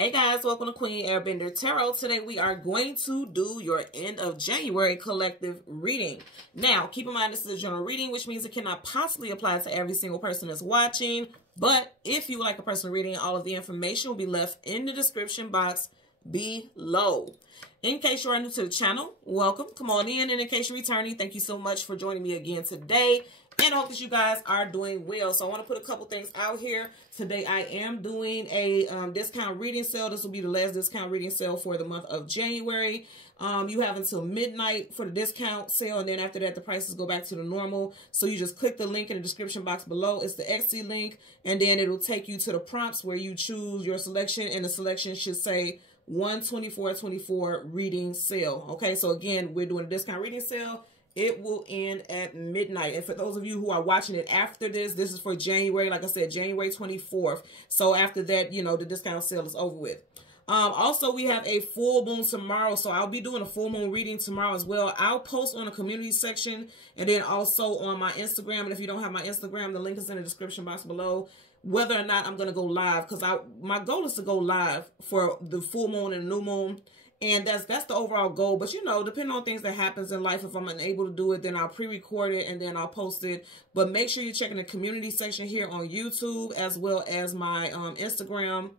Hey guys, welcome to Queen Airbender Tarot. Today we are going to do your end of January collective reading. Now, keep in mind this is a general reading, which means it cannot possibly apply to every single person that's watching. But if you would like a personal reading, all of the information will be left in the description box below. In case you are new to the channel, welcome. Come on in. And in case you're returning, thank you so much for joining me again today. And I hope that you guys are doing well. So I want to put a couple things out here. Today I am doing a discount reading sale. This will be the last discount reading sale for the month of January. You have until midnight for the discount sale. And then after that, the prices go back to the normal. So you just click the link in the description box below. It's the Etsy link. And then it'll take you to the prompts where you choose your selection. And the selection should say 1/24/24 reading sale. Okay, so again, we're doing a discount reading sale. It will end at midnight. And for those of you who are watching it after this is for January, like I said, January 24th. So after that, you know, the discount sale is over with. Also, we have a full moon tomorrow. So I'll be doing a full moon reading tomorrow as well. I'll post on the community section and then also on my Instagram. And if you don't have my Instagram, the link is in the description box below. Whether or not I'm going to go live, because my goal is to go live for the full moon and the new moon. And that's the overall goal. But, you know, depending on things that happens in life, if I'm unable to do it, then I'll pre-record it and then I'll post it. But make sure you're checking the community section here on YouTube as well as my Instagram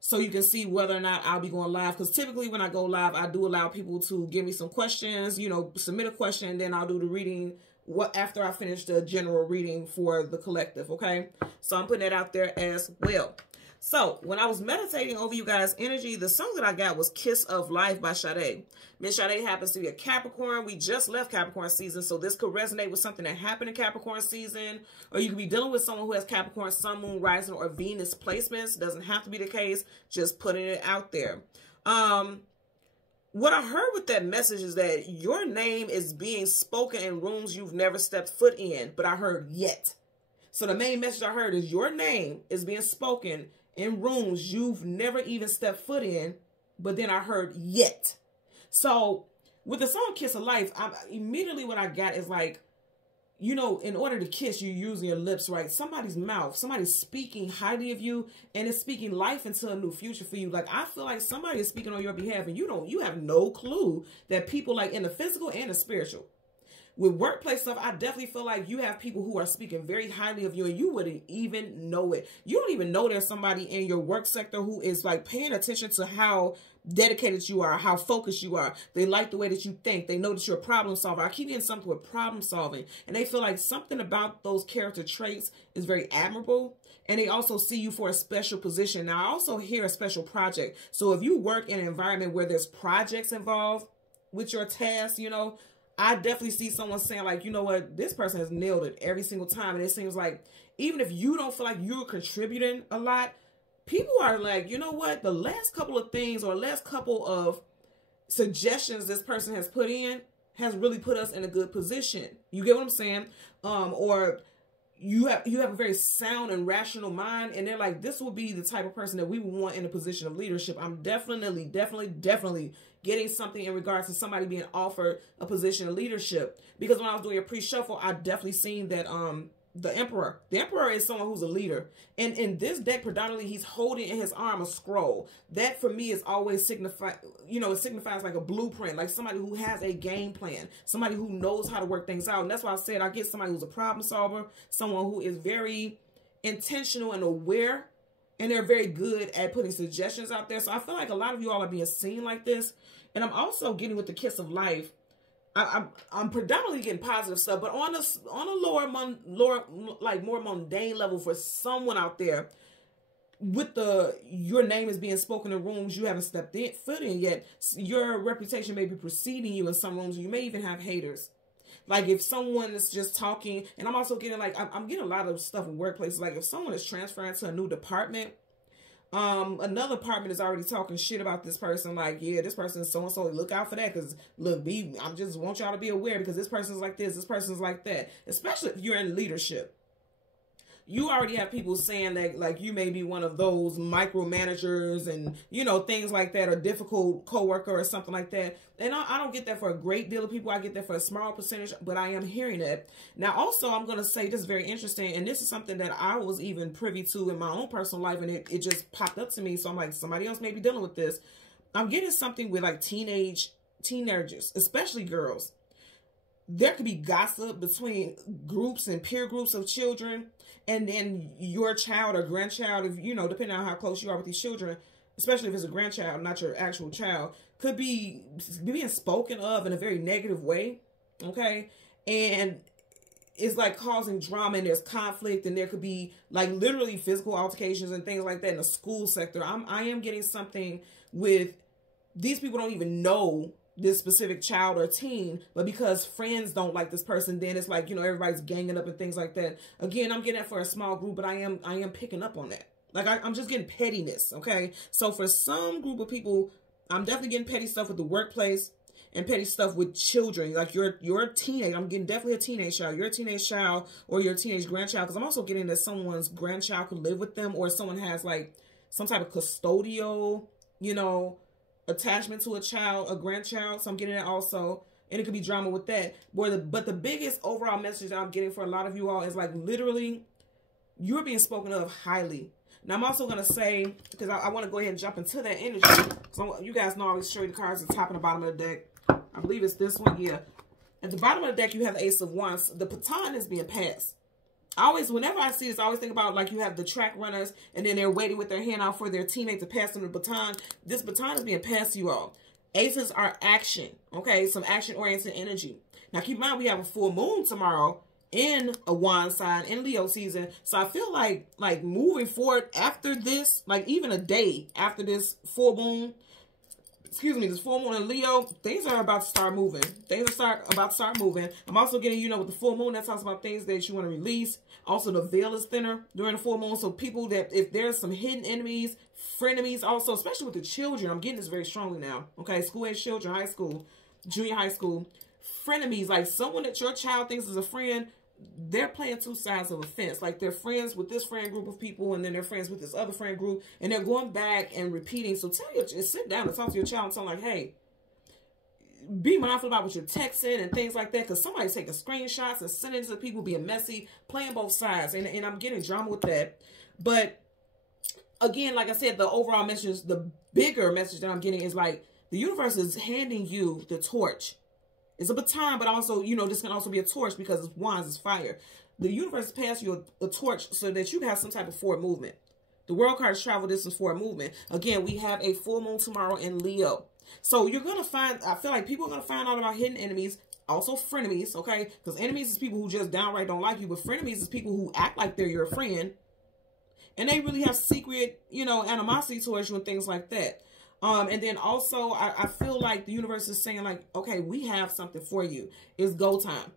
so you can see whether or not I'll be going live. Because typically when I go live, I do allow people to give me some questions, you know, submit a question, and then I'll do the reading after I finish the general reading for the collective, okay? So I'm putting that out there as well. So, when I was meditating over you guys' energy, the song that I got was Kiss of Life by Sade. Miss Sade happens to be a Capricorn. We just left Capricorn season, so this could resonate with something that happened in Capricorn season. Or you could be dealing with someone who has Capricorn, Sun, Moon, Rising, or Venus placements. Doesn't have to be the case, just putting it out there. What I heard with that message is that your name is being spoken in rooms you've never stepped foot in, but I heard yet. So the main message I heard is your name is being spoken in rooms you've never even stepped foot in, but then I heard yet. So with the song Kiss of Life, immediately what I got is like, you know, in order to kiss, you're using your lips, right? Somebody's mouth, somebody's speaking highly of you, and it's speaking life into a new future for you. Like, I feel like somebody is speaking on your behalf, and you have no clue that people, like in the physical and the spiritual. With workplace stuff, I definitely feel like you have people who are speaking very highly of you and you wouldn't even know it. You don't even know there's somebody in your work sector who is like paying attention to how dedicated you are, how focused you are. They like the way that you think. They know that you're a problem solver. I keep getting something with problem solving. And they feel like something about those character traits is very admirable. And they also see you for a special position. Now, I also hear a special project. So if you work in an environment where there's projects involved with your tasks, you know, I definitely see someone saying like, you know what, this person has nailed it every single time. And it seems like even if you don't feel like you're contributing a lot, people are like, you know what, the last couple of things or last couple of suggestions this person has put in has really put us in a good position. You get what I'm saying? Or you have a very sound and rational mind, and they're like, this will be the type of person that we would want in a position of leadership. I'm definitely getting something in regards to somebody being offered a position of leadership. Because when I was doing a pre-shuffle, I definitely seen that the Emperor is someone who's a leader. And in this deck, predominantly, he's holding in his arm a scroll. That for me is always signify, you know, it signifies like a blueprint, like somebody who has a game plan, somebody who knows how to work things out. And that's why I said I get somebody who's a problem solver, someone who is very intentional and aware, and they're very good at putting suggestions out there. So I feel like a lot of you all are being seen like this. And I'm also getting with the Kiss of Life. I'm predominantly getting positive stuff, but on a lower, like more mundane level for someone out there, with your name is being spoken in rooms you haven't stepped foot in yet. Your reputation may be preceding you in some rooms. You may even have haters. Like if someone is just talking, and I'm also getting like, I'm getting a lot of stuff in workplaces. Like if someone is transferring to a new department, another department is already talking shit about this person. Like, yeah, this person is so-and-so. Look out for that. Because, look, I just want y'all to be aware because this person's like this. This person's like that. Especially if you're in leadership. you already have people saying that, like, you may be one of those micromanagers and, you know, things like that, or difficult coworker or something like that. And I don't get that for a great deal of people. I get that for a small percentage, but I am hearing it. Now, also, I'm going to say this is very interesting, and this is something that I was even privy to in my own personal life, and it just popped up to me. So I'm like, somebody else may be dealing with this. I'm getting something with, like, teenagers, especially girls. There could be gossip between groups and peer groups of children, and then your child or grandchild, if, you know, depending on how close you are with these children, especially if it's a grandchild, not your actual child, could be being spoken of in a very negative way, okay? And it's like causing drama, and there's conflict, and there could be like literally physical altercations and things like that in the school sector. I am getting something with these people don't even know this specific child or teen, but because friends don't like this person, then it's like, you know, everybody's ganging up and things like that. Again, I'm getting that for a small group, but I am picking up on that. Like, I'm just getting pettiness, okay? So for some group of people, I'm definitely getting petty stuff with the workplace and petty stuff with children. Like, you're a teenage. I'm getting definitely a teenage child. You're a teenage child or you're a teenage grandchild, because I'm also getting that someone's grandchild could live with them, or someone has like some type of custodial, you know, attachment to a child, a grandchild. So I'm getting that also, and it could be drama with that. But the biggest overall message that I'm getting for a lot of you all is like, literally, you're being spoken of highly. Now I'm also gonna say, because I want to go ahead and jump into that energy. So you guys know I always show you the cards at the top and the bottom of the deck. I believe it's this one. Yeah, at the bottom of the deck you have the Ace of Wands. The baton is being passed. Whenever I see this, I always think about, like, you have the track runners, and then they're waiting with their hand out for their teammate to pass them the baton. This baton is being passed to you all. Aces are action, okay? Some action-oriented energy. Now, keep in mind, we have a full moon tomorrow in a wand sign, in Leo season. So I feel like moving forward after this, like even a day after this full moon, this full moon in Leo, things are about to start moving. Things are about to start moving. I'm also getting, you know, with the full moon, that talks about things that you want to release. Also, the veil is thinner during the full moon. So people that, if there's some hidden enemies, frenemies also, especially with the children, I'm getting this very strongly now. Okay, school-age children, high school, junior high school. Frenemies, like someone that your child thinks is a friend, they're playing two sides of a fence. Like, they're friends with this friend group of people, and then they're friends with this other friend group, and they're going back and repeating. So sit down and talk to your child and tell them, like, hey, be mindful about what you're texting and things like that, because somebody's taking screenshots and sending it to people, being messy, playing both sides, and I'm getting drama with that. But again, like I said, the overall message, the bigger message that I'm getting is like, the universe is handing you the torch. It's a baton, but also, you know, this can also be a torch because it's wands, it's fire. The universe passes you a torch so that you have some type of forward movement. The world cards travel distance forward movement. Again, we have a full moon tomorrow in Leo. So you're going to find, I feel like people are going to find out about hidden enemies, also frenemies, okay? Because enemies is people who just downright don't like you, but frenemies is people who act like they're your friend. And they really have secret, you know, animosity towards you and things like that. And then also, I feel like the universe is saying, like, okay, we have something for you. It's go time.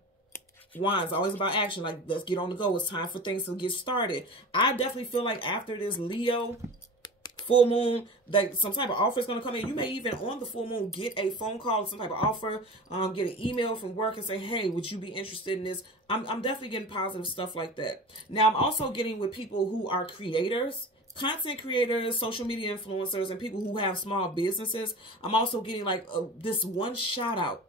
Wands, always about action. Like, let's get on the go. It's time for things to get started. I definitely feel like after this Leo full moon, that some type of offer is going to come in. You may even on the full moon get a phone call, some type of offer, get an email from work and say, hey, would you be interested in this? I'm definitely getting positive stuff like that. Now, I'm also getting with people who are creators, content creators, social media influencers, and people who have small businesses. I'm also getting like this one shout out.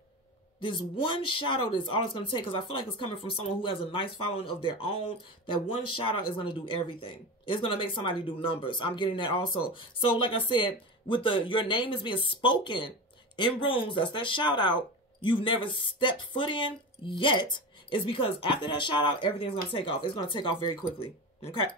This one shout out is all it's going to take, because I feel like it's coming from someone who has a nice following of their own. That one shout out is going to do everything. It's going to make somebody do numbers. I'm getting that also. So like I said, with your name is being spoken in rooms, that's that shout out. You've never stepped foot in yet. It's because after that shout out, everything's going to take off. It's going to take off very quickly. Okay.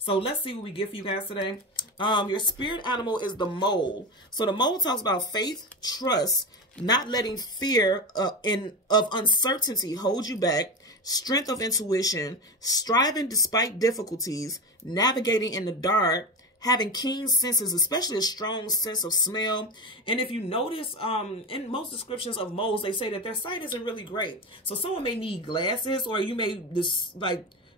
So let's see what we get for you guys today. Your spirit animal is the mole. So the mole talks about faith, trust, not letting fear of uncertainty hold you back, strength of intuition, striving despite difficulties, navigating in the dark, having keen senses, especially a strong sense of smell. And if you notice, in most descriptions of moles, they say that their sight isn't really great. So someone may need glasses, or you may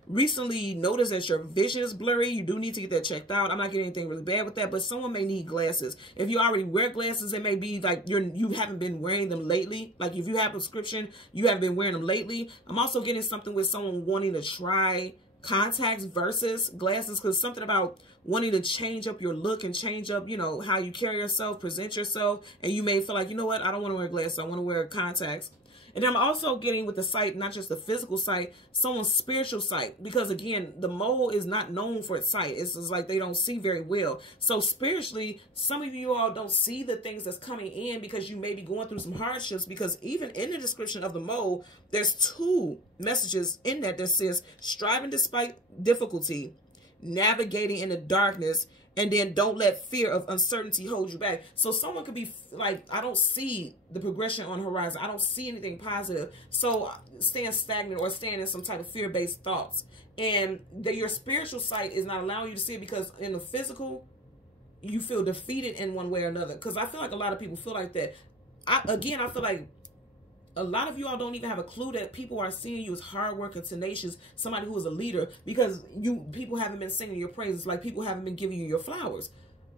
recently notice that your vision is blurry. You do need to get that checked out. I'm not getting anything really bad with that, but someone may need glasses. If you already wear glasses, it may be like you haven't been wearing them lately. Like if you have a prescription, you haven't been wearing them lately. I'm also getting something with someone wanting to try contacts versus glasses, because something about wanting to change up your look and change up, you know, how you carry yourself, present yourself, and you may feel like, you know what, I don't want to wear glasses, I want to wear contacts. And I'm also getting with the sight, not just the physical sight, someone's spiritual sight. Because again, the mole is not known for its sight. It's just like they don't see very well. So spiritually, some of you all don't see the things that's coming in because you may be going through some hardships. Because even in the description of the mole, there's 2 messages in that says striving despite difficulty, navigating in the darkness, and then don't let fear of uncertainty hold you back. So someone could be like, I don't see the progression on the horizon. I don't see anything positive. So staying stagnant or staying in some type of fear-based thoughts. And your spiritual sight is not allowing you to see it, because in the physical, you feel defeated in one way or another. Because I feel like a lot of people feel like that. I feel like a lot of you all don't even have a clue that people are seeing you as hard working, tenacious, somebody who is a leader, because people haven't been singing your praises, like people haven't been giving you your flowers.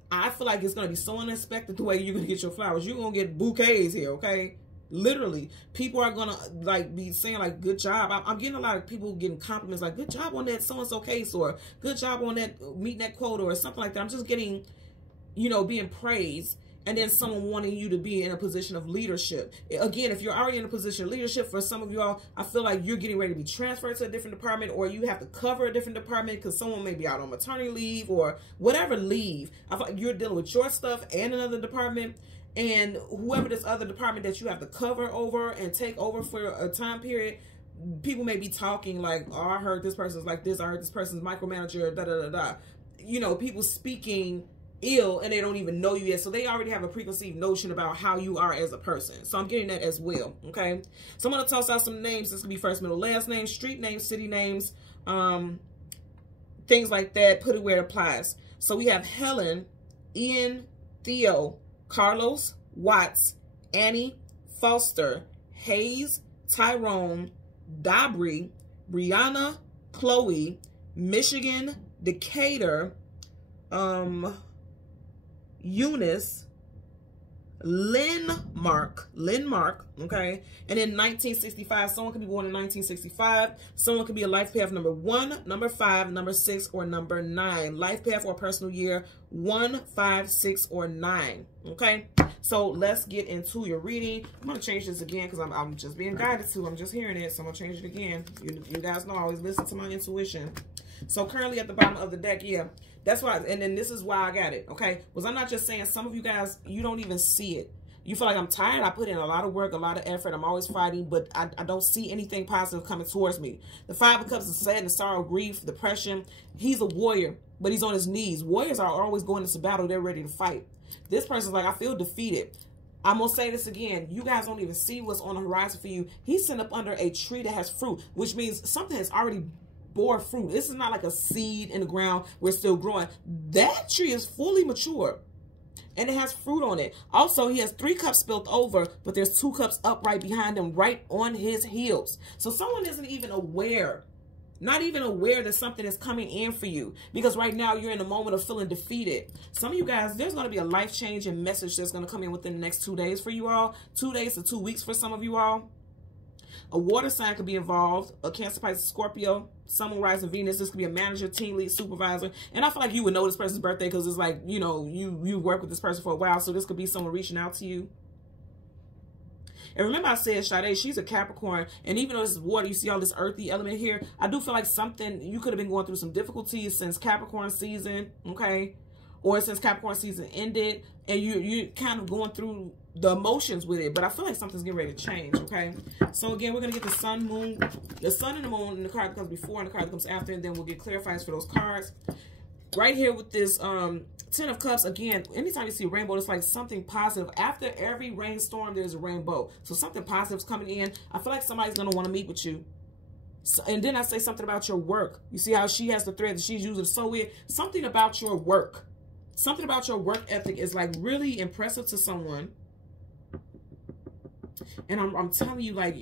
I feel like it's going to be so unexpected the way you're going to get your flowers. You're going to get bouquets here, okay? Literally, people are going to like be saying like, good job. I'm getting a lot of people getting compliments like, good job on that so-and-so case, or good job on that, meeting that quota, or something like that. I'm just getting, you know, being praised. And then someone wanting you to be in a position of leadership. Again, if you're already in a position of leadership, for some of y'all, I feel like you're getting ready to be transferred to a different department, or you have to cover a different department because someone may be out on maternity leave or whatever leave. I feel like you're dealing with your stuff and another department, and whoever this other department that you have to cover over and take over for a time period, people may be talking like, oh, I heard this person's like this, I heard this person's micromanager, da-da-da-da. You know, people speaking ill and they don't even know you yet, so they already have a preconceived notion about how you are as a person. So I'm getting that as well. Okay, so I'm going to toss out some names. This could be first, middle, last name, street names, city names, things like that. Put it where it applies. So we have Helen, Ian, Theo, Carlos, Watts, Annie, Foster, Hayes, Tyrone, Dabry, Brianna, Chloe, Michigan, Decatur, Eunice, Lynn Mark, okay? And in 1965, someone could be born in 1965. Someone could be a life path number 1, number 5, number 6, or number 9. Life path or personal year 1, 5, 6, or 9, okay? So let's get into your reading. I'm going to change this again because I'm just being guided to. I'm just hearing it, so I'm going to change it again. You guys know I always listen to my intuition. So currently at the bottom of the deck, yeah. That's why, and then this is why I got it, okay? Was I'm not just saying, some of you guys, you don't even see it. You feel like I'm tired. I put in a lot of work, a lot of effort. I'm always fighting, but I don't see anything positive coming towards me. The 5 of Cups is sadness, sorrow, grief, depression. He's a warrior, but he's on his knees. Warriors are always going into battle. They're ready to fight. This person's like, I feel defeated. I'm going to say this again. You guys don't even see what's on the horizon for you. He's sitting up under a tree that has fruit, which means something has already bore fruit. This is not like a seed in the ground where it's still growing. That tree is fully mature and it has fruit on it. Also, he has 3 cups spilled over, but there's 2 cups up right behind him, right on his heels. So someone isn't even aware, not even aware that something is coming in for you, because right now you're in a moment of feeling defeated. Some of you guys, there's going to be a life-changing message that's going to come in within the next 2 days for you all. 2 days to 2 weeks for some of you all. A water sign could be involved, a Cancer, Pisces, Scorpio, Sun, Moon, Rising, Venus. This could be a manager, team lead, supervisor. And I feel like you would know this person's birthday because it's like, you know, you work with this person for a while. So this could be someone reaching out to you. And remember I said Sade, she's a Capricorn. And even though this is water, you see all this earthy element here. I do feel like something, you could have been going through some difficulties since Capricorn season, okay? Or since Capricorn season ended. And you're kind of going through the emotions with it, but I feel like something's getting ready to change, okay? So again, we're going to get the sun, moon, the sun and the moon, and the card that comes before and the card that comes after, and then we'll get clarifiers for those cards. Right here with this 10 of Cups, again, anytime you see a rainbow, it's like something positive. After every rainstorm, there's a rainbow. So something positive is coming in. I feel like somebody's going to want to meet with you. So, and then I say something about your work. You see how she has the thread that she's using to sew with? Something about your work. Something about your work ethic is like really impressive to someone. And I'm telling you, like,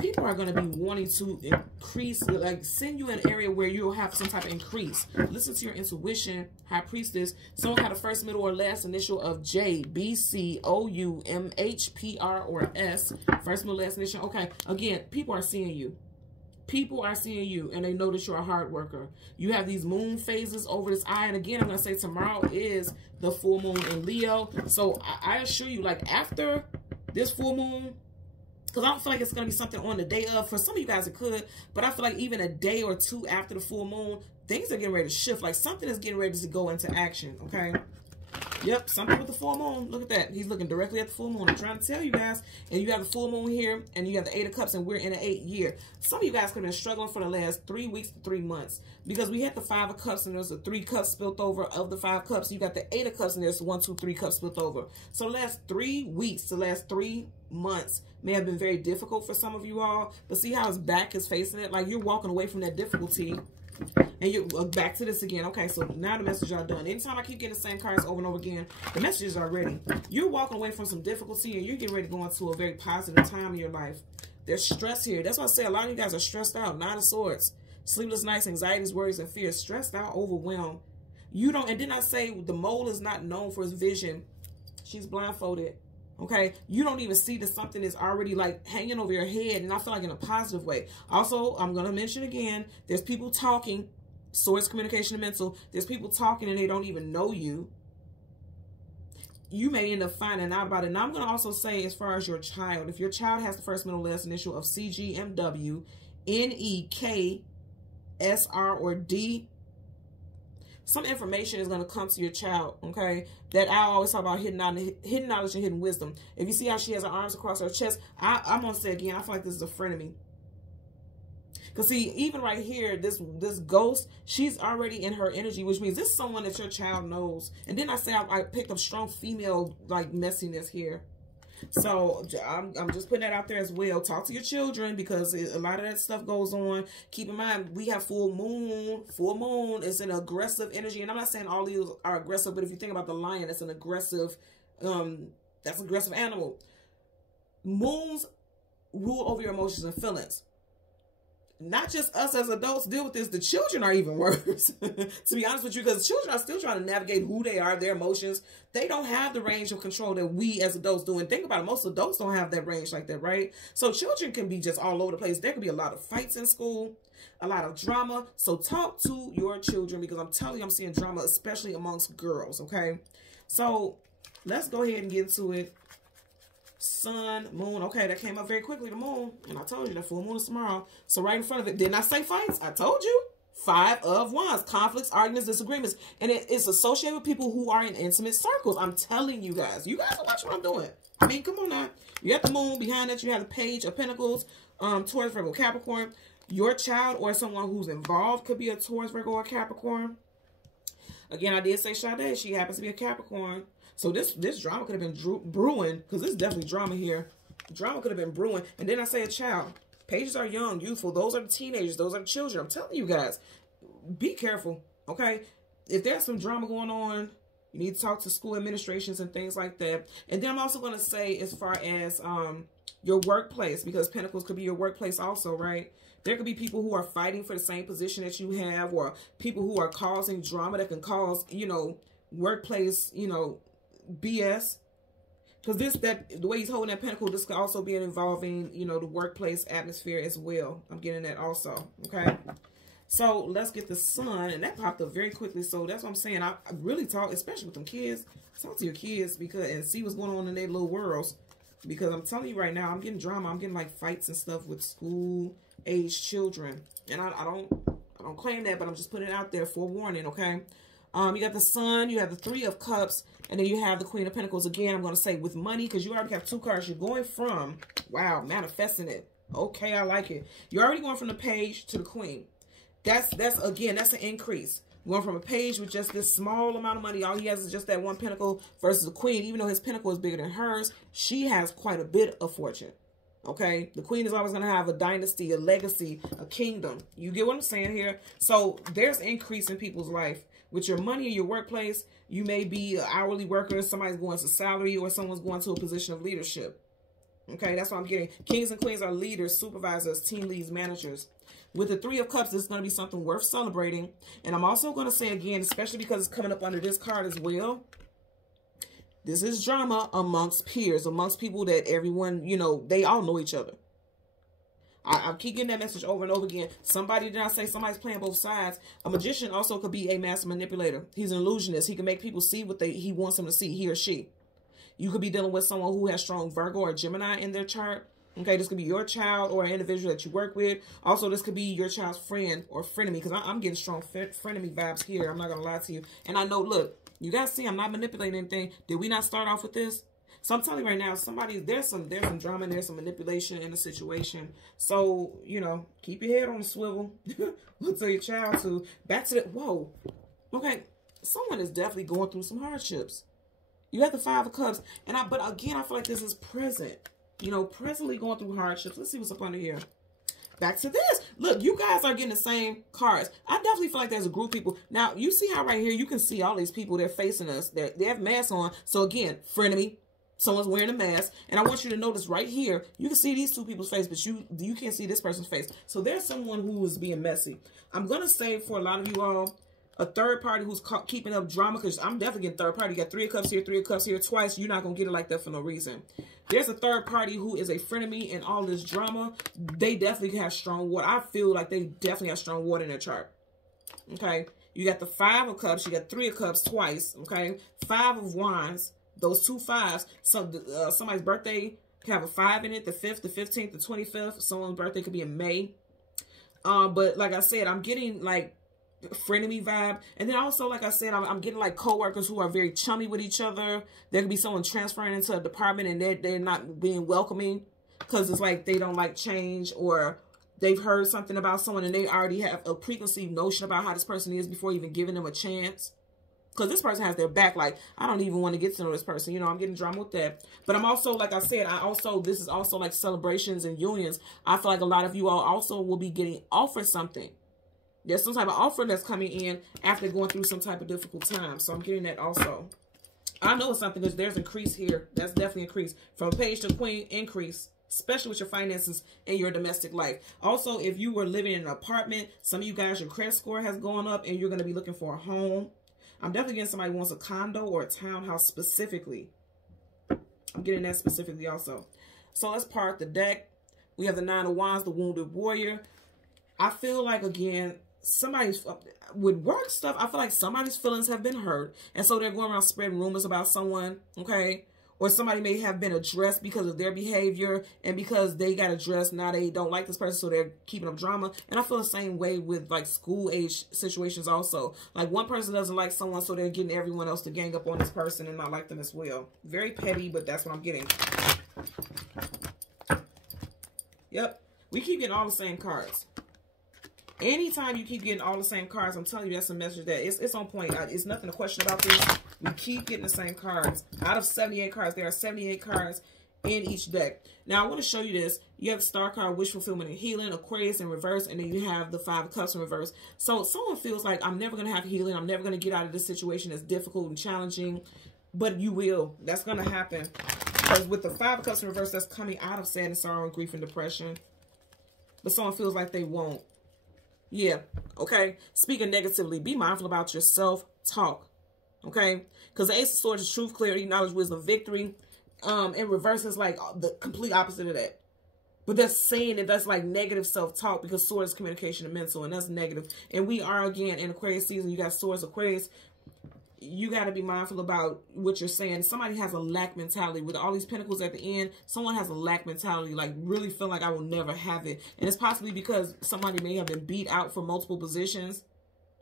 people are going to be wanting to increase, like, send you an area where you'll have some type of increase. Listen to your intuition, High Priestess. Someone got a first, middle, or last initial of J, B, C, O, U, M, H, P, R, or S. First, middle, last initial. Okay, again, people are seeing you. People are seeing you and they know that you're a hard worker. You have these moon phases over this eye. And again, I'm going to say tomorrow is the full moon in Leo. So I assure you, like after this full moon, because I don't feel like it's going to be something on the day of. For some of you guys, it could. But I feel like even a day or two after the full moon, things are getting ready to shift. Like something is getting ready to go into action, okay? Yep, something with the full moon. Look at that. He's looking directly at the full moon. I'm trying to tell you guys. And you have the full moon here, and you have the 8 of Cups, and we're in an 8th year. Some of you guys could have been struggling for the last 3 weeks to 3 months because we had the 5 of Cups, and there's the 3 cups spilt over of the 5 cups. You got the 8 of Cups, and there's 1, 2, 3 cups spilt over. So the last 3 weeks, the last 3 months may have been very difficult for some of you all. But see how his back is facing it? Like you're walking away from that difficulty. And you're back to this again. Okay, so now the messages are done. Anytime I keep getting the same cards over and over again, the messages are ready. You're walking away from some difficulty and you're getting ready to go into a very positive time in your life. There's stress here. That's why I say a lot of you guys are stressed out. 9 of Swords. Sleepless nights, anxieties, worries, and fears. Stressed out, overwhelmed. You don't, and didn't I say the mole is not known for his vision? She's blindfolded. Okay, you don't even see that something is already like hanging over your head, and I feel like in a positive way. Also, I'm going to mention again, there's people talking, Swords, communication, and mental. There's people talking and they don't even know you. You may end up finding out about it. Now, I'm going to also say as far as your child, if your child has the first, middle, last initial of CGMW, NEK, SR, or D, some information is going to come to your child, okay? That I always talk about hidden knowledge and hidden wisdom. If you see how she has her arms across her chest, I'm going to say again, I feel like this is a friend of me. Because see, even right here, this ghost, she's already in her energy, which means this is someone that your child knows. And then I say I picked up strong female, like, messiness here. So I'm just putting that out there as well. Talk to your children because a lot of that stuff goes on. Keep in mind, we have full moon. Full moon is an aggressive energy. And I'm not saying all these are aggressive, but if you think about the lion, that's an aggressive, aggressive animal. Moons rule over your emotions and feelings. Not just us as adults deal with this, the children are even worse, to be honest with you, because children are still trying to navigate who they are, their emotions. They don't have the range of control that we as adults do. And think about it, most adults don't have that range like that, right? So children can be just all over the place. There could be a lot of fights in school, a lot of drama. So talk to your children because I'm telling you, I'm seeing drama, especially amongst girls, okay? So let's go ahead and get into it. Sun, moon. Okay, that came up very quickly, the moon. And I told you that full moon is tomorrow. So right in front of it, didn't I say fights? I told you. 5 of Wands. Conflicts, arguments, disagreements. And it's associated with people who are in intimate circles. I'm telling you guys. You guys are watching what I'm doing. I mean, come on now. You have the moon. Behind that, you have the Page of Pentacles. Taurus, Virgo, Capricorn. Your child or someone who's involved could be a Taurus, Virgo, or Capricorn. Again, I did say Sade. She happens to be a Capricorn. So this drama could have been brewing, because there's definitely drama here. Drama could have been brewing. And then I say a child. Pages are young, youthful. Those are the teenagers. Those are the children. I'm telling you guys, be careful, okay? If there's some drama going on, you need to talk to school administrations and things like that. And then I'm also going to say as far as your workplace, because Pentacles could be your workplace also, right? There could be people who are fighting for the same position that you have, or people who are causing drama that can cause, you know, workplace, you know, BS. Because the way he's holding that pentacle, this could also be involving, you know, the workplace atmosphere as well. I'm getting that also, okay? So let's get the sun, and that popped up very quickly. So that's what I'm saying. I really talk, especially with them kids. Talk to your kids and see what's going on in their little worlds. Because I'm telling you right now, I'm getting drama. I'm getting like fights and stuff with school-aged children, and I don't claim that, but I'm just putting it out there for warning, okay? You got the sun, you have the 3 of Cups, and then you have the Queen of Pentacles. Again, I'm going to say with money, because you already have 2 cards. You're going from, wow, manifesting it. Okay, I like it. You're already going from the Page to the Queen. That's an increase. Going from a Page with just this small amount of money. All he has is just that 1 Pentacle versus the Queen. Even though his Pentacle is bigger than hers, she has quite a bit of fortune. Okay, the Queen is always going to have a dynasty, a legacy, a kingdom. You get what I'm saying here? So there's increase in people's life. With your money in your workplace, you may be an hourly worker, somebody's going to salary, or someone's going to a position of leadership. Okay, that's what I'm getting. Kings and queens are leaders, supervisors, team leads, managers. With the 3 of Cups, this is going to be something worth celebrating. And I'm also going to say again, especially because it's coming up under this card as well, this is drama amongst peers, amongst people that everyone, you know, they all know each other. I keep getting that message over and over again. Somebody, did I say somebody's playing both sides? A magician also could be a master manipulator. He's an illusionist. He can make people see what he wants them to see, he or she. You could be dealing with someone who has strong Virgo or Gemini in their chart. Okay, this could be your child or an individual that you work with. Also, this could be your child's friend or frenemy, because I'm getting strong frenemy vibes here. I'm not going to lie to you. And I know, look, you guys see, I'm not manipulating anything. Did we not start off with this? So I'm telling you right now, there's some drama and there's some manipulation in the situation. So, you know, keep your head on the swivel. Look to your child too. Back to the, whoa. Okay, someone is definitely going through some hardships. You have the 5 of Cups. But again, I feel like this is present. You know, presently going through hardships. Let's see what's up under here. Back to this. Look, you guys are getting the same cards. I definitely feel like there's a group of people. Now, you see how right here, you can see all these people, they're facing us. They have masks on. So again, frenemy. Someone's wearing a mask. And I want you to notice right here, you can see these two people's face, but you can't see this person's face. So there's someone who is being messy. I'm going to say for a lot of you all, a third party who's keeping up drama, because I'm definitely getting third party. You got 3 of Cups here, 3 of Cups here twice. You're not going to get it like that for no reason. There's a third party who is a frenemy in all this drama. They definitely have strong water. I feel like they definitely have strong water in their chart. Okay. You got the 5 of Cups. You got 3 of Cups twice. Okay. 5 of Wands. Those 2 5s. Somebody's birthday can have a 5 in it. The 5th, the 15th, the 25th. Someone's birthday could be in May. But like I said, I'm getting like frenemy vibe. And then also, like I said, I'm getting like co-workers who are very chummy with each other. There could be someone transferring into a department and they're not being welcoming because it's like they don't like change, or they've heard something about someone and they already have a preconceived notion about how this person is before even giving them a chance. Because this person has their back. Like, I don't even want to get to know this person. You know, I'm getting drama with that. But I'm also, like I said, this is also like celebrations and unions. I feel like a lot of you all also will be getting offered something. There's some type of offer that's coming in after going through some type of difficult time. So I'm getting that also. I know it's something because there's increase here. That's definitely increase. From page to queen, increase. Especially with your finances and your domestic life. Also, if you were living in an apartment, some of you guys, your credit score has gone up and you're going to be looking for a home. I'm definitely getting somebody who wants a condo or a townhouse specifically. I'm getting that specifically also. So let's part the deck. We have the 9 of Wands, the Wounded Warrior. I feel like, again, somebody's, with work stuff, I feel like somebody's feelings have been hurt. And so they're going around spreading rumors about someone, okay? Or somebody may have been addressed because of their behavior, and because they got addressed, now they don't like this person, so they're keeping up drama. And I feel the same way with like school age situations also. Like one person doesn't like someone, so they're getting everyone else to gang up on this person and not like them as well. Very petty, but that's what I'm getting. Yep. We keep getting all the same cards. Anytime you keep getting all the same cards, I'm telling you, that's a message that it's on point. It's nothing to question about this. We keep getting the same cards. Out of 78 cards, there are 78 cards in each deck. Now, I want to show you this. You have the Star card, Wish Fulfillment and Healing, Aquarius in reverse, and then you have the 5 of Cups in reverse. So someone feels like, I'm never going to have healing. I'm never going to get out of this situation that's difficult and challenging. But you will. That's going to happen. Because with the 5 of Cups in reverse, that's coming out of sadness, sorrow, and grief and depression. But someone feels like they won't. Yeah, okay? Speaking negatively, be mindful about your self-talk, okay? Because the Ace of Swords is truth, clarity, knowledge, wisdom, victory. In reverse is like the complete opposite of that. But that's saying that that's like negative self-talk, because Swords is communication and mental, and that's negative. And we are, again, in Aquarius season. You got Swords, Aquarius. You got to be mindful about what you're saying. Somebody has a lack mentality. With all these pentacles at the end, someone has a lack mentality, like really feel like I will never have it. And it's possibly because somebody may have been beat out for multiple positions.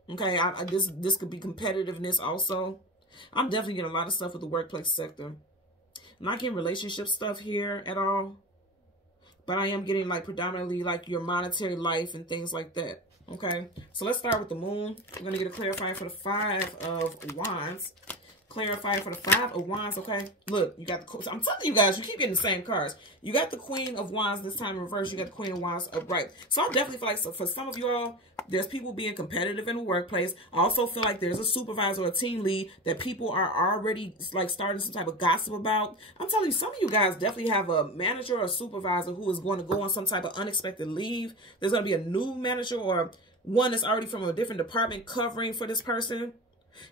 Okay, this could be competitiveness also. I'm definitely getting a lot of stuff with the workplace sector. I'm not getting relationship stuff here at all. But I am getting like predominantly like your monetary life and things like that. Okay, so let's start with the moon. We're going to get a clarifier for the 5 of Wands. Clarifier for the 5 of Wands, okay? Look, you got the... I'm telling you guys, you keep getting the same cards. You got the Queen of Wands this time in reverse. You got the Queen of Wands upright. So I definitely feel like, so for some of you all, there's people being competitive in the workplace. I also feel like there's a supervisor or a team lead that people are already like starting some type of gossip about. I'm telling you, some of you guys definitely have a manager or a supervisor who is going to go on some type of unexpected leave. There's going to be a new manager or one that's already from a different department covering for this person.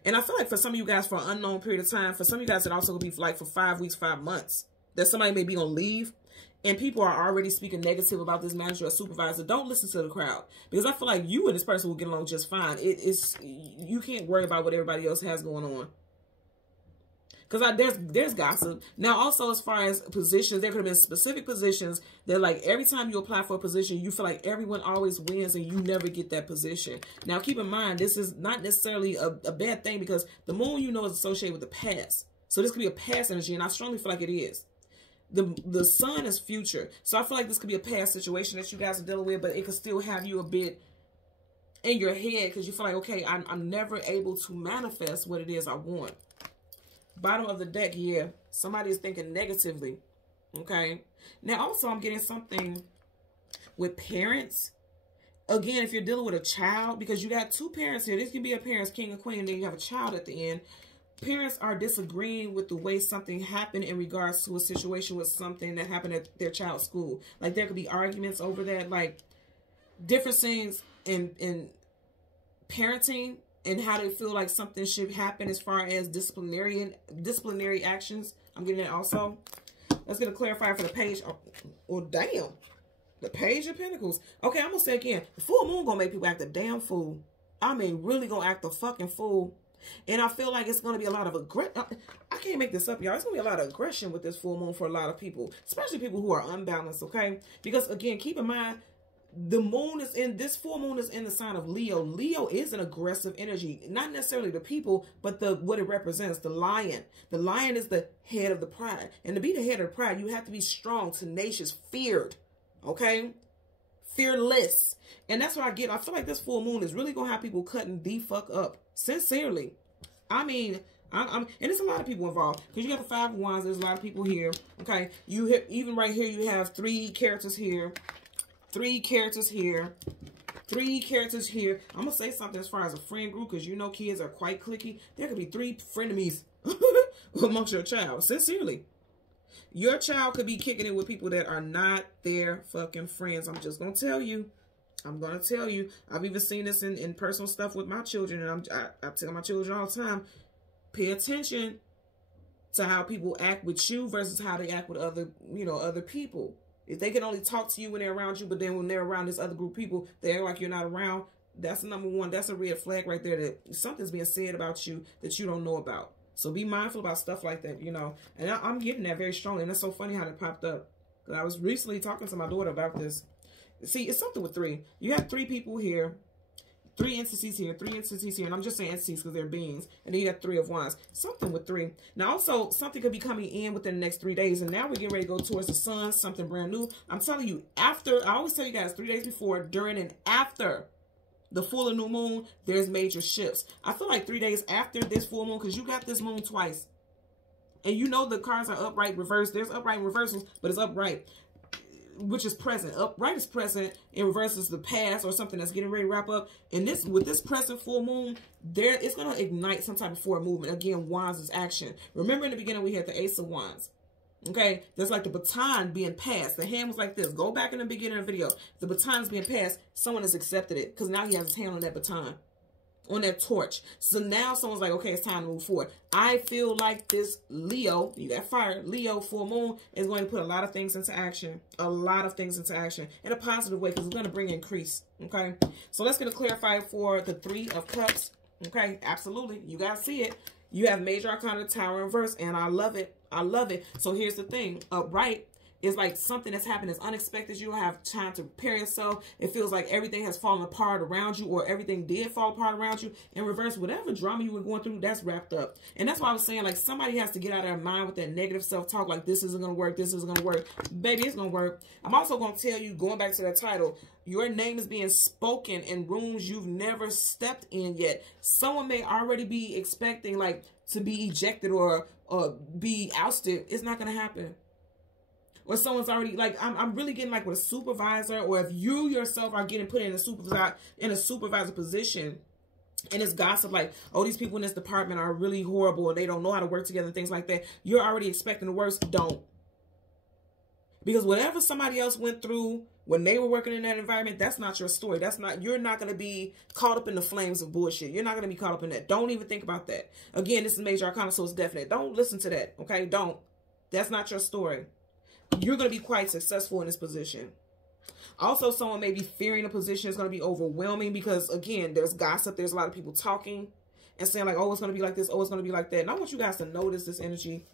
And I feel like for some of you guys, for an unknown period of time, for some of you guys, it also could be like for 5 weeks, 5 months, that somebody may be on leave. and people are already speaking negative about this manager or supervisor, don't listen to the crowd, because I feel like you and this person will get along just fine. You can't worry about what everybody else has going on. Because there's gossip. Now, also, as far as positions, there could have been specific positions that, like, every time you apply for a position, you feel like everyone always wins and you never get that position. Now, keep in mind, this is not necessarily a bad thing, because the moon, you know, is associated with the past. So this could be a past energy, and I strongly feel like it is. The sun is future. So I feel like this could be a past situation that you guys are dealing with, but it could still have you a bit in your head, because you feel like, okay, I'm never able to manifest what it is I want. Bottom of the deck, yeah, somebody is thinking negatively, okay? Now, also, I'm getting something with parents. Again, if you're dealing with a child, because you got two parents here. This can be a parent's king and queen, and then you have a child at the end. Parents are disagreeing with the way something happened in regards to a situation with something that happened at their child's school. Like, there could be arguments over that, like, different things in parenting, and how they feel like something should happen as far as disciplinary actions. I'm getting that also. Let's get a clarifier for the page. Oh, damn. The Page of Pentacles. Okay, I'm going to say again. The full moon going to make people act a damn fool. I mean, really going to act a fucking fool. And I feel like it's going to be a lot of aggression. I can't make this up, y'all. It's going to be a lot of aggression with this full moon for a lot of people. Especially people who are unbalanced, okay? Because, again, keep in mind, the moon is in, this full moon is in the sign of Leo. Leo is an aggressive energy. Not necessarily the people, but what it represents, the lion. The lion is the head of the pride. And to be the head of the pride, you have to be strong, tenacious, feared. Okay? Fearless. And that's what I get. I feel like this full moon is really going to have people cutting the fuck up. Sincerely. I mean, and there's a lot of people involved. Because you got the Five of Wands. There's a lot of people here. Okay? Even right here, you have 3 characters here. 3 characters here. 3 characters here. I'm going to say something as far as a friend group, because you know kids are quite cliquey. There could be 3 frenemies amongst your child. Sincerely. Your child could be kicking it with people that are not their fucking friends. I'm just going to tell you. I'm going to tell you. I've even seen this in personal stuff with my children. And I tell my children all the time, pay attention to how people act with you versus how they act with other people. If they can only talk to you when they're around you, but then when they're around this other group of people, they act like you're not around, that's number one. That's a red flag right there, that something's being said about you that you don't know about. So be mindful about stuff like that, you know. And I'm getting that very strongly. And that's so funny how that popped up. Because I was recently talking to my daughter about this. See, it's something with 3. You have 3 people here. 3 entities here, 3 entities here, and I'm just saying entities because they're beings. And then you got 3 of Wands. Something with 3. Now, also, something could be coming in within the next 3 days. And now we're getting ready to go towards the sun, something brand new. I'm telling you, after, I always tell you guys, 3 days before, during, and after the full and new moon, there's major shifts. I feel like 3 days after this full moon, because you got this moon twice. And you know the cards are upright, reversed. There's upright and reversals, but it's upright, which is present. Upright is present, and reverse is the past or something that's getting ready to wrap up. And this, with this present full moon, it's going to ignite some type of forward movement. Again, Wands is action. Remember in the beginning we had the Ace of Wands. Okay, that's like the baton being passed. The hand was like this. Go back in the beginning of the video. The baton is being passed. Someone has accepted it because now he has his hand on that baton, on that torch. So now someone's like, okay, it's time to move forward. I feel like this Leo, you got fire, Leo full moon is going to put a lot of things into action. A lot of things into action in a positive way, because it's going to bring increase. Okay, so let's get a clarifier for the 3 of Cups. Okay, absolutely. You guys see it. You have Major Arcana, Tower, and Reverse, and I love it. I love it. So here's the thing. Upright is like something that's happened that's unexpected. You don't have time to prepare yourself. It feels like everything has fallen apart around you, or everything did fall apart around you. In reverse, whatever drama you were going through, that's wrapped up. And that's why I was saying, like, somebody has to get out of their mind with that negative self-talk, like, this isn't going to work, this isn't going to work. Baby, it's going to work. I'm also going to tell you, going back to that title, your name is being spoken in rooms you've never stepped in yet. Someone may already be expecting, like, to be ejected or be ousted. It's not going to happen. Or someone's already, like, I'm really getting like with a supervisor, or if you yourself are getting put in a supervisor position, and it's gossip like, oh, these people in this department are really horrible and they don't know how to work together and things like that. You're already expecting the worst. Don't. Because whatever somebody else went through when they were working in that environment, that's not your story. You're not going to be caught up in the flames of bullshit. You're not going to be caught up in that. Don't even think about that. Again, this is Major Arcana, so it's definite. Don't listen to that. Okay? Don't. That's not your story. you're going to be quite successful in this position. Also, someone may be fearing a position. It's going to be overwhelming because, again, there's gossip. There's a lot of people talking and saying like, oh, it's going to be like this. Oh, it's going to be like that. And I want you guys to notice this energy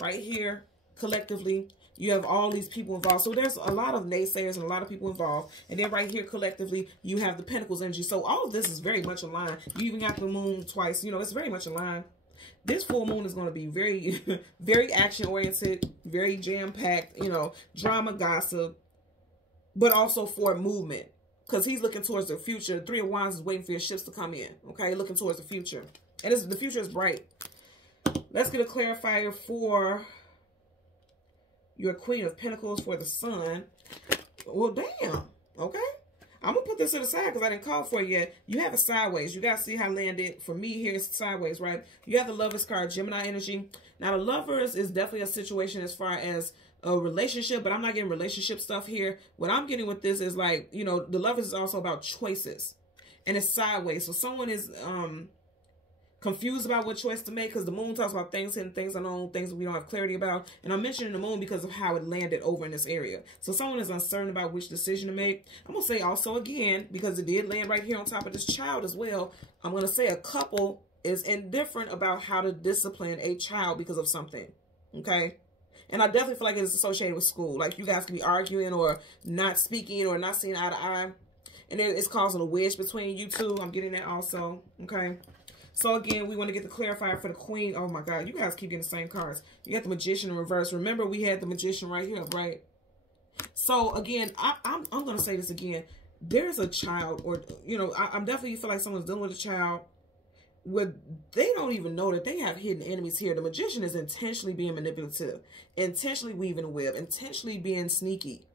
right here collectively. You have all these people involved. So there's a lot of naysayers and a lot of people involved. And then right here collectively, you have the Pentacles energy. So all of this is very much aligned. You even got the moon twice. You know, it's very much aligned. This full moon is going to be very, very action-oriented, very jam-packed, you know, drama, gossip, but also for movement. Because he's looking towards the future. The Three of Wands is waiting for your ships to come in. Okay, looking towards the future. And the future is bright. Let's get a clarifier for your Queen of Pentacles for the Sun. Well, damn. Okay. I'm going to put this to the side because I didn't call for it yet. You have it sideways. You got to see how I landed. For me, here it's sideways, right? You have the Lovers card, Gemini energy. Now, the Lovers is definitely a situation as far as a relationship, but I'm not getting relationship stuff here. What I'm getting with this is like, you know, the Lovers is also about choices. And it's sideways. So someone is confused about what choice to make because the moon talks about things hidden, things unknown, things we don't have clarity about. And I'm mentioning the moon because of how it landed over in this area. So someone is uncertain about which decision to make. I'm going to say also again, because it did land right here on top of this child as well, I'm going to say a couple is indifferent about how to discipline a child because of something. Okay? And I definitely feel like it's associated with school. Like you guys can be arguing or not speaking or not seeing eye to eye. And it's causing a wedge between you two. I'm getting that also. Okay? So again, we want to get the clarifier for the Queen. Oh my God, you guys keep getting the same cards. You got the Magician in reverse. Remember, we had the Magician right here, right? So again, I'm going to say this again. There's a child, or, you know, I'm definitely feel like someone's dealing with a child where they don't even know that they have hidden enemies here. The Magician is intentionally being manipulative, intentionally weaving a web, intentionally being sneaky,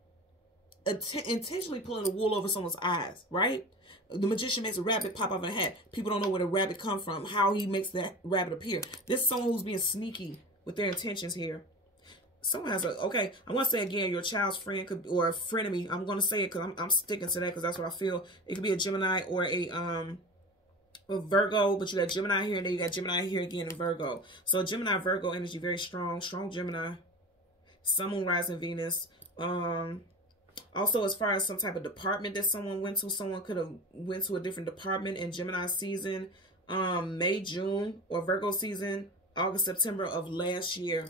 intentionally pulling the wool over someone's eyes, right? The Magician makes a rabbit pop out of a hat. People don't know where the rabbit come from, how he makes that rabbit appear. This is someone who's being sneaky with their intentions here. Someone has a, okay, I want to say again, your child's friend could, or a frenemy. I'm going to say it because I'm sticking to that because that's what I feel. It could be a Gemini or a Virgo, but you got Gemini here and then you got Gemini here again in Virgo. So Gemini, Virgo energy, very strong. Strong Gemini. Sun, Moon, Rising, Venus. Also, as far as some type of department that someone went to, someone could have went to a different department in Gemini season, May, June, or Virgo season, August, September of last year.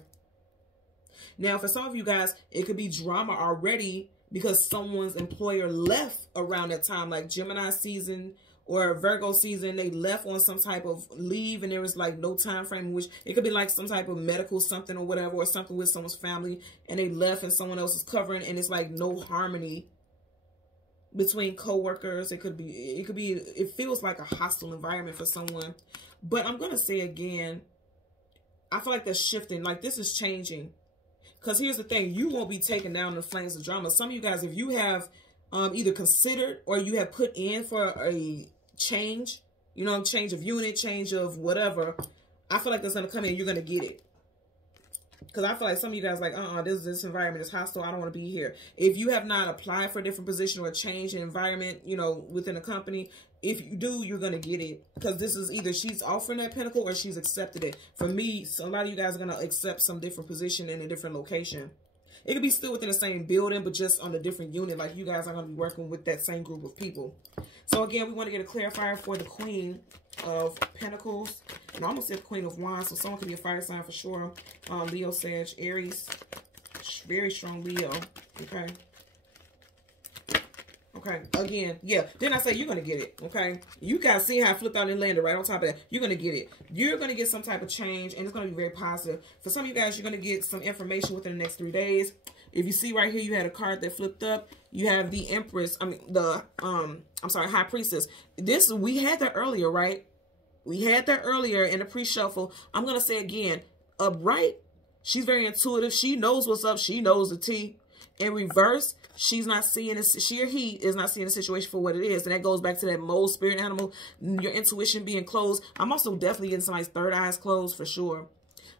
Now, for some of you guys, it could be drama already because someone's employer left around that time, like Gemini season or Virgo season. They left on some type of leave and there was like no time frame in which it could be like some type of medical something or whatever, or something with someone's family and they left and someone else is covering and it's like no harmony between co-workers. It feels like a hostile environment for someone. But I'm going to say again, I feel like that's shifting. Like this is changing. Because here's the thing, you won't be taken down in the flames of drama. Some of you guys, if you have either considered or you have put in for a change, you know, change of unit, change of whatever, I feel like that's going to come in, you're going to get it. Because I feel like some of you guys like, this environment is hostile, I don't want to be here. If you have not applied for a different position or a change in environment, you know, within a company, if you do, you're going to get it. Because this is either she's offering that pentacle or she's accepted it. For me, so a lot of you guys are going to accept some different position in a different location. It could be still within the same building, but just on a different unit. Like you guys are going to be working with that same group of people. So again, we want to get a clarifier for the Queen of Pentacles. And I almost said Queen of Wands, so someone could be a fire sign for sure. Leo, Sag, Aries. Very strong Leo. Okay. Okay, again, yeah. Then I say you're going to get it, okay? You guys see how I flipped out and landed right on top of that. You're going to get it. You're going to get some type of change, and it's going to be very positive. For some of you guys, you're going to get some information within the next 3 days. If you see right here, you had a card that flipped up. You have the Empress, High Priestess. This, we had that earlier, right? We had that earlier in the pre-shuffle. I'm going to say again, upright, she's very intuitive. She knows what's up. She knows the tea. In reverse, she's not seeing it. She or he is not seeing the situation for what it is. And that goes back to that mole spirit animal, your intuition being closed. I'm also definitely getting somebody's third eyes closed for sure.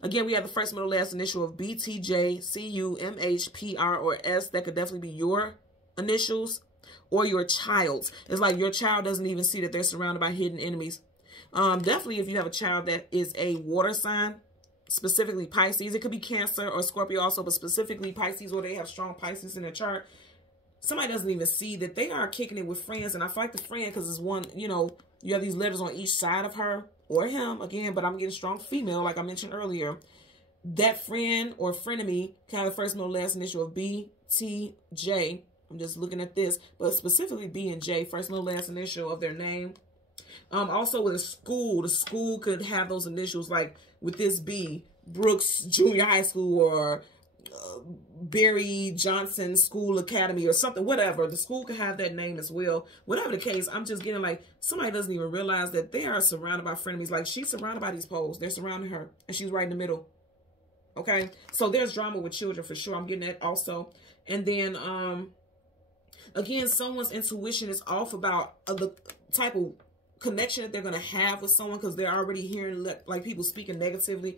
Again, we have the first, middle, last initial of B, T, J, C, U, M, H, P, R, or S. That could definitely be your initials or your child's. It's like your child doesn't even see that they're surrounded by hidden enemies. Definitely if you have a child that is a water sign, specifically Pisces. It could be Cancer or Scorpio also, but specifically Pisces, or they have strong Pisces in their chart. Somebody doesn't even see that they are kicking it with friends. And I feel like the friend, because it's one, you know, you have these letters on each side of her or him, again, but I'm getting strong female, like I mentioned earlier. That friend or frenemy kind of first, middle, last initial of B, T, J. I'm just looking at this, but specifically B and J, first, middle, last initial of their name. Also with a school, the school could have those initials, like with this B, Brooks Junior High School, or Barry Johnson School Academy, or something, whatever. The school could have that name as well. Whatever the case, I'm just getting like, somebody doesn't even realize that they are surrounded by frenemies. Like, she's surrounded by these poles. They're surrounding her, and she's right in the middle. Okay, so there's drama with children for sure. I'm getting that also. And then, again, someone's intuition is off about the type of connection that they're going to have with someone, because they're already hearing like people speaking negatively.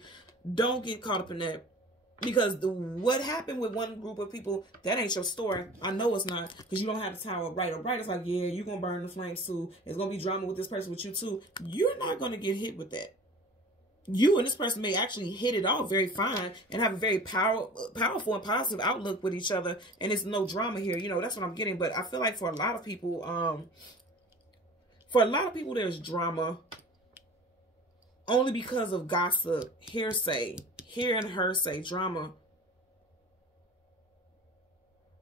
Don't get caught up in that, because what happened with one group of people, that ain't your story. I know it's not, because you don't have the tower of right. Or right, it's like, yeah, you're going to burn the flames too. There's going to be drama with this person, with you too. You're not going to get hit with that. You and this person may actually hit it off very fine and have a very powerful and positive outlook with each other, and it's no drama here. You know, that's what I'm getting. But I feel like for a lot of people, there's drama only because of gossip, hearsay, hear and hearsay, drama.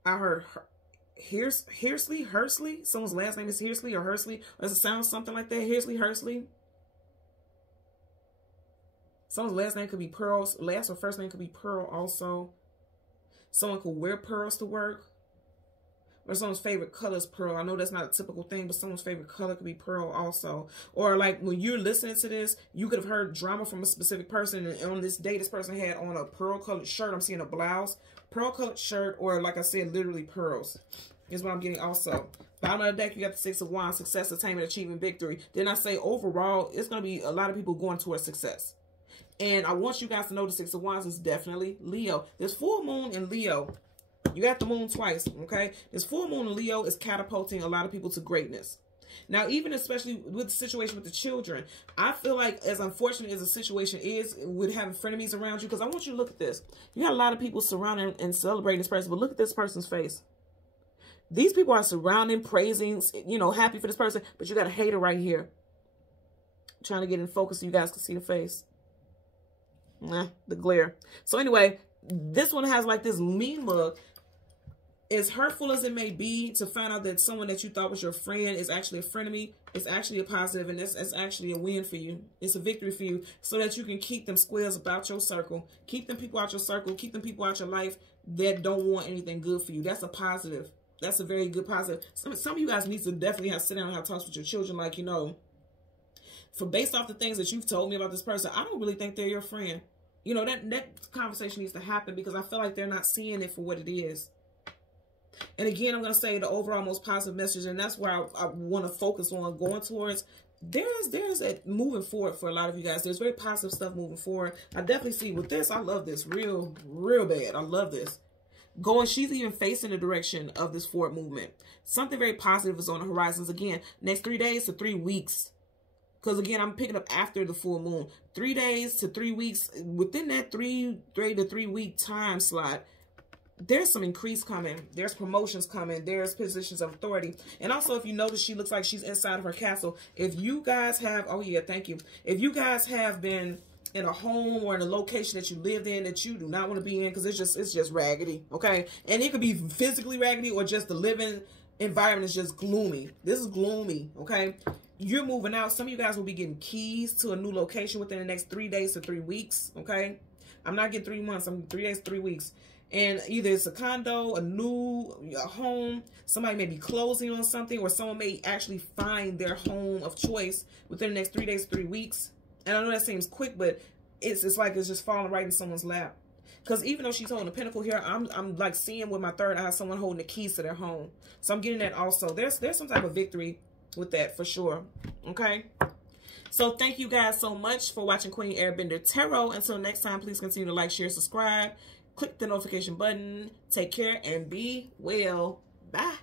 I heard Hersley. Someone's last name is Hersley or Hersley. Does it sound something like that? Hersley. Someone's last name could be Pearl. Last or first name could be Pearl also. Someone could wear pearls to work. Or someone's favorite color is pearl. I know that's not a typical thing, but someone's favorite color could be pearl also. Or like when you're listening to this, you could have heard drama from a specific person. And on this day, this person had on a pearl colored shirt. I'm seeing a blouse, pearl colored shirt, or like I said, literally pearls is what I'm getting also. Bottom of the deck, you got the Six of Wands, success, attainment, achievement, victory. Then I say overall, it's going to be a lot of people going towards success. And I want you guys to know the Six of Wands is definitely Leo. There's full moon in Leo. You got the moon twice, okay? This full moon in Leo is catapulting a lot of people to greatness. Now, even especially with the situation with the children, I feel like as unfortunate as the situation is with having frenemies around you, because I want you to look at this. You got a lot of people surrounding and celebrating this person, but look at this person's face. These people are surrounding, praising, you know, happy for this person, but you got a hater right here. I'm trying to get in focus so you guys can see the face. The glare. So anyway, this one has like this mean look. As hurtful as it may be to find out that someone that you thought was your friend is actually a frenemy, it's actually a positive, and it's actually a win for you. It's a victory for you, so that you can keep them squares about your circle. Keep them people out your circle. Keep them people out your life that don't want anything good for you. That's a positive. That's a very good positive. Some of you guys need to definitely sit down and have talks with your children, like, you know, based off the things that you've told me about this person, I don't really think they're your friend. You know, that conversation needs to happen, because I feel like they're not seeing it for what it is. And again, I'm going to say the overall most positive message, and that's where I want to focus on going towards. There's a moving forward for a lot of you guys. There's very positive stuff moving forward. I definitely see with this. I love this real bad. I love this. She's even facing the direction of this forward movement. Something very positive is on the horizons. Again, next 3 days to 3 weeks. Because again, I'm picking up after the full moon. 3 days to 3 weeks. Within that 3 to 3 week time slot, there's some increase coming. There's promotions coming. There's positions of authority. And also, if you notice, she looks like she's inside of her castle. If you guys have, oh yeah, thank you. If you guys have been in a home or in a location that you lived in that you do not want to be in, because it's just raggedy, okay? And it could be physically raggedy, or just the living environment is just gloomy. This is gloomy, okay? You're moving out. Some of you guys will be getting keys to a new location within the next 3 days to 3 weeks, okay? I'm not getting 3 months. I'm 3 days to 3 weeks. And either it's a condo, a home, somebody may be closing on something, or someone may actually find their home of choice within the next 3 days to 3 weeks. And I know that seems quick, but it's like it's just falling right in someone's lap. Because even though she's holding a pentacle here, I'm like seeing with my third eye someone holding the keys to their home. So I'm getting that also. There's some type of victory with that for sure. Okay. So thank you guys so much for watching Queen Airbender Tarot. Until next time, please continue to like, share, subscribe. Click the notification button. Take care and be well. Bye.